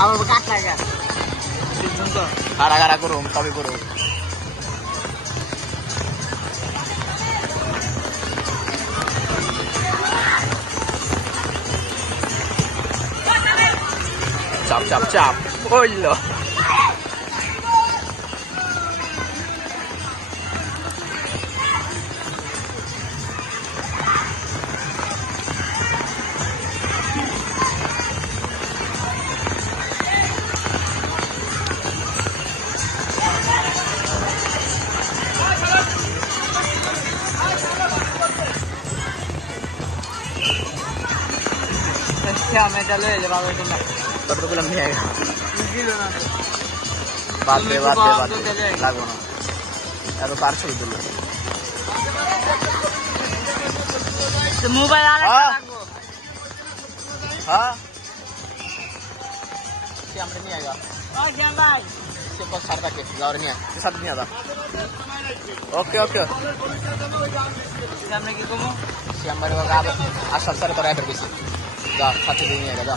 আমার কাট লাগা কারা কারা করুম তবে করুম চাপ চাপ চাপ হইলো मैं चले जब तब तो नहीं आएगा बात दे लागो ना यार तो कार छोड़ दो मोबाइल हाँ श्याम नहीं आएगा श्याम भाई सिर्फ सार तक और नहीं आया साथ नहीं आता ओके ओके श्याम ने की कमो श्याम मेरे को आप आज सबसे तो रह फिर किसी जा साथी नहीं आएगा जा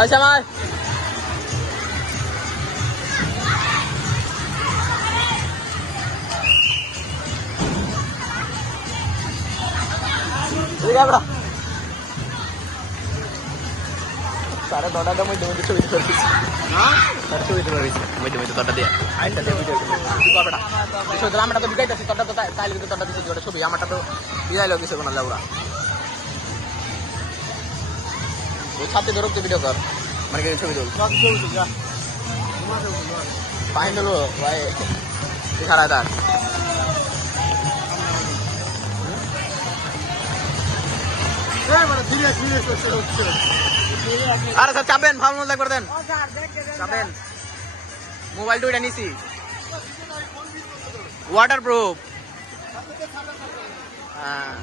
अच्छा मार सारे दोड़ा तो मुझे मुझे छुई कर दिया हां सर छुई कर दिया मुझे मुझे दोड़ा दिया आइटा दे वीडियो दिखा बेटा इसो ड्रामा तो दिखाई तो दोड़ा तो ताली तो दोड़ा दिसे जोड़े छुई आमाटा तो दिया लोग इसे बना लाउरा वो छाते धरक तो वीडियो कर माने के छवि दो जा फाइन लो भाई दिखा रहा था আরে স্যার চাবেন ভালো মতো করে দেন চাবেন মোবাইল দুইটা নিছি ওয়াটারপ্রুফ হ্যাঁ